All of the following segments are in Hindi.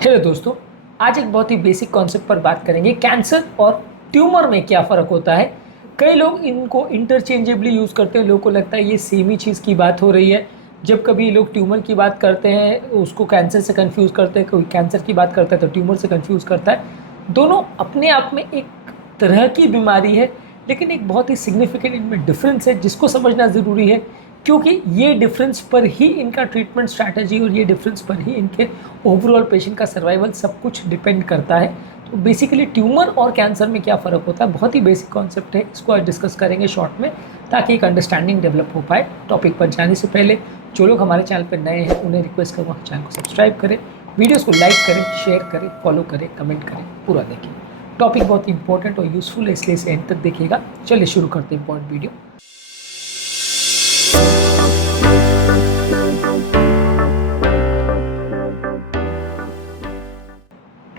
हेलो दोस्तों, आज एक बहुत ही बेसिक कॉन्सेप्ट पर बात करेंगे। कैंसर और ट्यूमर में क्या फ़र्क होता है। कई लोग इनको इंटरचेंजेबली यूज़ करते हैं, लोगों को लगता है ये सेम ही चीज़ की बात हो रही है। जब कभी लोग ट्यूमर की बात करते हैं उसको कैंसर से कंफ्यूज करते हैं, कोई कैंसर की बात करता है तो ट्यूमर से कंफ्यूज करता है। दोनों अपने आप में एक तरह की बीमारी है, लेकिन एक बहुत ही सिग्निफिकेंट इनमें डिफरेंस है जिसको समझना ज़रूरी है, क्योंकि ये डिफरेंस पर ही इनका ट्रीटमेंट स्ट्रैटेजी और ये डिफरेंस पर ही इनके ओवरऑल पेशेंट का सर्वाइवल सब कुछ डिपेंड करता है। तो बेसिकली ट्यूमर और कैंसर में क्या फ़र्क होता है, बहुत ही बेसिक कॉन्सेप्ट है, इसको आज डिस्कस करेंगे शॉर्ट में ताकि एक अंडरस्टैंडिंग डेवलप हो पाए। टॉपिक पर जाने से पहले जो लोग हमारे चैनल पर नए हैं उन्हें रिक्वेस्ट करूँगा चैनल को सब्सक्राइब करें, वीडियोज़ को लाइक करें, शेयर करें, फॉलो करें, कमेंट करें, पूरा देखें। टॉपिक बहुत इंपॉर्टेंट और यूजफुल है, इसलिए इसे एंड तक देखिएगा। चलिए शुरू करते हैं इंपॉर्टेंट वीडियो।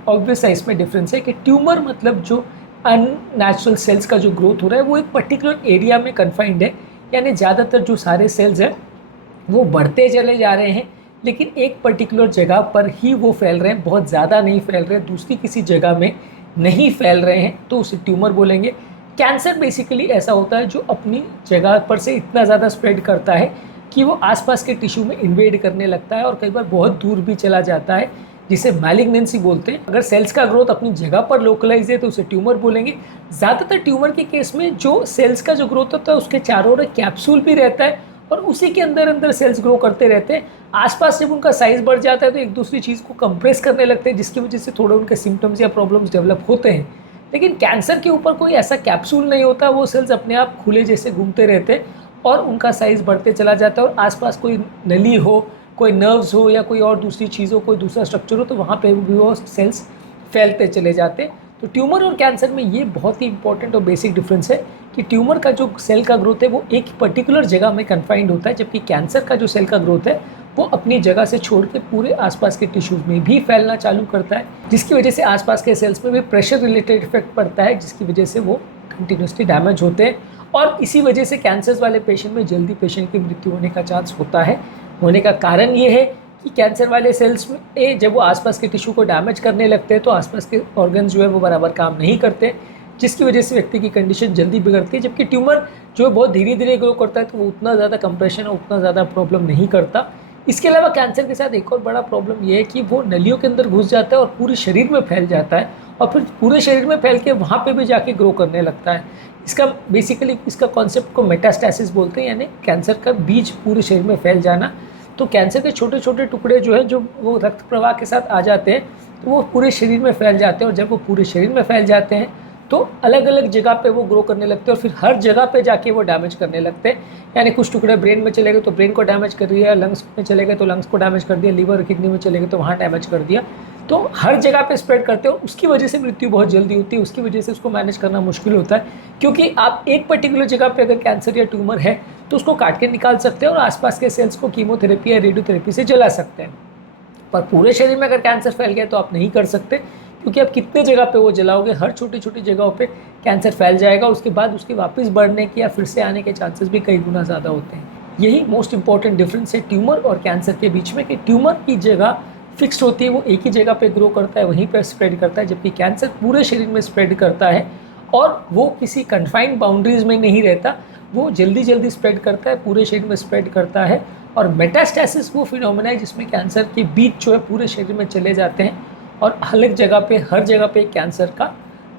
ऑब्वियस है इसमें डिफरेंस है कि ट्यूमर मतलब जो अननेचुरल सेल्स का जो ग्रोथ हो रहा है वो एक पर्टिकुलर एरिया में कन्फाइंड है, यानी ज़्यादातर जो सारे सेल्स हैं वो बढ़ते चले जा रहे हैं, लेकिन एक पर्टिकुलर जगह पर ही वो फैल रहे हैं, बहुत ज़्यादा नहीं फैल रहे, दूसरी किसी जगह में नहीं फैल रहे हैं, तो उसे ट्यूमर बोलेंगे। कैंसर बेसिकली ऐसा होता है जो अपनी जगह पर से इतना ज़्यादा स्प्रेड करता है कि वो आसपास के टिश्यू में इन्वेड करने लगता है और कई बार बहुत दूर भी चला जाता है, जिसे मैलिग्नेंसी बोलते हैं। अगर सेल्स का ग्रोथ अपनी जगह पर लोकलाइज है तो उसे ट्यूमर बोलेंगे। ज़्यादातर ट्यूमर के केस में जो सेल्स का जो ग्रोथ होता है उसके चारों ओर कैप्सूल भी रहता है और उसी के अंदर अंदर सेल्स ग्रो करते रहते हैं। आसपास जब उनका साइज बढ़ जाता है तो एक दूसरी चीज़ को कंप्रेस करने लगते हैं, जिसकी वजह से थोड़े उनके सिम्टम्स या प्रॉब्लम्स डेवलप होते हैं। लेकिन कैंसर के ऊपर कोई ऐसा कैप्सूल नहीं होता, वो सेल्स अपने आप खुले जैसे घूमते रहते हैं और उनका साइज़ बढ़ते चला जाता है और आसपास कोई नली हो, कोई नर्व्स हो या कोई और दूसरी चीज़ हो, कोई दूसरा स्ट्रक्चर हो, तो वहाँ पे भी वो सेल्स फैलते चले जाते हैं। तो ट्यूमर और कैंसर में ये बहुत ही इंपॉर्टेंट और बेसिक डिफरेंस है कि ट्यूमर का जो सेल का ग्रोथ है वो एक पर्टिकुलर जगह में कन्फाइंड होता है, जबकि कैंसर का जो सेल का ग्रोथ है वो अपनी जगह से छोड़ के पूरे आसपास के टिश्यूज में भी फैलना चालू करता है, जिसकी वजह से आसपास के सेल्स में भी प्रेशर रिलेटेड इफेक्ट पड़ता है, जिसकी वजह से वो कंटिन्यूसली डैमेज होते हैं और इसी वजह से कैंसर वाले पेशेंट में जल्दी पेशेंट की मृत्यु होने का चांस होता है। होने का कारण ये है कि कैंसर वाले सेल्स में जब वो आसपास के टिश्यू को डैमेज करने लगते हैं तो आसपास के ऑर्गन्स जो है वो बराबर काम नहीं करते, जिसकी वजह से व्यक्ति की कंडीशन जल्दी बिगड़ती है। जबकि ट्यूमर जो है बहुत धीरे धीरे ग्रो करता है तो वो उतना ज़्यादा कंप्रेशन और उतना ज़्यादा प्रॉब्लम नहीं करता। इसके अलावा कैंसर के साथ एक और बड़ा प्रॉब्लम ये है कि वो नलियों के अंदर घुस जाता है और पूरे शरीर में फैल जाता है और फिर पूरे शरीर में फैल के वहाँ पे भी जाके ग्रो करने लगता है। इसका बेसिकली इसका कॉन्सेप्ट को मेटास्टैसिस बोलते हैं, यानी कैंसर का बीज पूरे शरीर में फैल जाना। तो कैंसर के छोटे छोटे टुकड़े जो है जो वो रक्त प्रवाह के साथ आ जाते हैं तो वो पूरे शरीर में फैल जाते हैं और जब वो पूरे शरीर में फैल जाते हैं तो अलग अलग जगह पे वो ग्रो करने लगते हैं और फिर हर जगह पे जाके वो डैमेज करने लगते हैं। यानी कुछ टुकड़े ब्रेन में चले गए तो ब्रेन को डैमेज कर दिया, लंग्स में चले गए तो लंग्स को डैमेज कर दिया, लीवर किडनी में चले गए तो वहाँ डैमेज कर दिया। तो हर जगह पे स्प्रेड करते हैं और उसकी वजह से मृत्यु बहुत जल्दी होती है, उसकी वजह से उसको मैनेज करना मुश्किल होता है, क्योंकि आप एक पर्टिकुलर जगह पे अगर कैंसर या ट्यूमर है तो उसको काट के निकाल सकते हैं और आसपास के सेल्स को कीमोथेरेपी या रेडियोथेरेपी से जला सकते हैं। पर पूरे शरीर में अगर कैंसर फैल गया तो आप नहीं कर सकते, क्योंकि आप कितने जगह पे वो जलाओगे, हर छोटी छोटी जगहों पे कैंसर फैल जाएगा, उसके बाद उसके वापस बढ़ने के या फिर से आने के चांसेस भी कई गुना ज़्यादा होते हैं। यही मोस्ट इंपॉर्टेंट डिफरेंस है ट्यूमर और कैंसर के बीच में, कि ट्यूमर की जगह फिक्स्ड होती है, वो एक ही जगह पे ग्रो करता है, वहीं पर स्प्रेड करता है, जबकि कैंसर पूरे शरीर में स्प्रेड करता है और वो किसी कन्फाइंड बाउंड्रीज में नहीं रहता, वो जल्दी जल्दी स्प्रेड करता है, पूरे शरीर में स्प्रेड करता है। और मेटास्टैसिस वो फिनोमेना है जिसमें कैंसर के बीज जो है पूरे शरीर में चले जाते हैं और अलग जगह पे हर जगह पे कैंसर का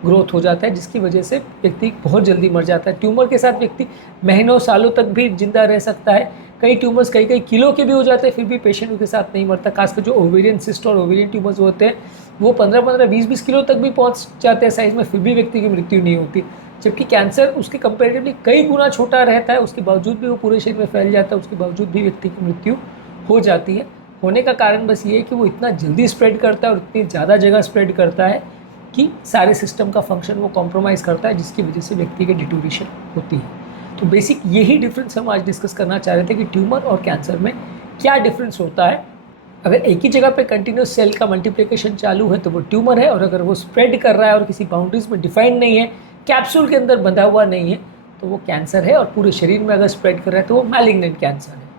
ग्रोथ हो जाता है, जिसकी वजह से व्यक्ति बहुत जल्दी मर जाता है। ट्यूमर के साथ व्यक्ति महीनों सालों तक भी जिंदा रह सकता है, कई ट्यूमर्स कई कई किलो के भी हो जाते हैं, फिर भी पेशेंट उनके साथ नहीं मरता। खासकर जो ओवेरियन सिस्ट और ओवेरियन ट्यूमर्स होते हैं वो 15-15, 20-20 किलो तक भी पहुंच जाते हैं साइज में, फिर भी व्यक्ति की मृत्यु नहीं होती। जबकि कैंसर उसके कंपेरेटिवली कई गुना छोटा रहता है, उसके बावजूद भी वो पूरे शरीर में फैल जाता है, उसके बावजूद भी व्यक्ति की मृत्यु हो जाती है। होने का कारण बस ये है कि वो इतना जल्दी स्प्रेड करता है और इतनी ज़्यादा जगह स्प्रेड करता है कि सारे सिस्टम का फंक्शन वो कॉम्प्रोमाइज़ करता है, जिसकी वजह से व्यक्ति की डिटोरेशन होती है। तो बेसिक यही डिफरेंस हम आज डिस्कस करना चाह रहे थे कि ट्यूमर और कैंसर में क्या डिफरेंस होता है। अगर एक ही जगह पे कंटिन्यूस सेल का मल्टीप्लिकेशन चालू है तो वो ट्यूमर है, और अगर वो स्प्रेड कर रहा है और किसी बाउंड्रीज में डिफाइंड नहीं है, कैप्सूल के अंदर बंधा हुआ नहीं है, तो वो कैंसर है। और पूरे शरीर में अगर स्प्रेड कर रहा है तो वो मैलिग्नेंट कैंसर है।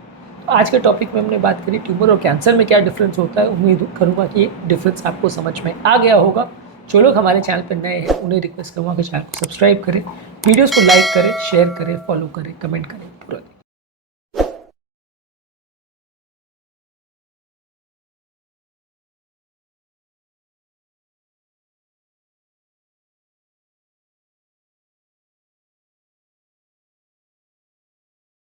तो आज के टॉपिक में हमने बात करी ट्यूमर और कैंसर में क्या डिफरेंस होता है। उम्मीद करूँगा कि ये डिफरेंस आपको समझ में आ गया होगा। जो लोग हमारे चैनल पर नए हैं उन्हें रिक्वेस्ट करूँगा कि चैनल को सब्सक्राइब करें, वीडियोज़ को लाइक करें, शेयर करें, फॉलो करें, कमेंट करें पूरा।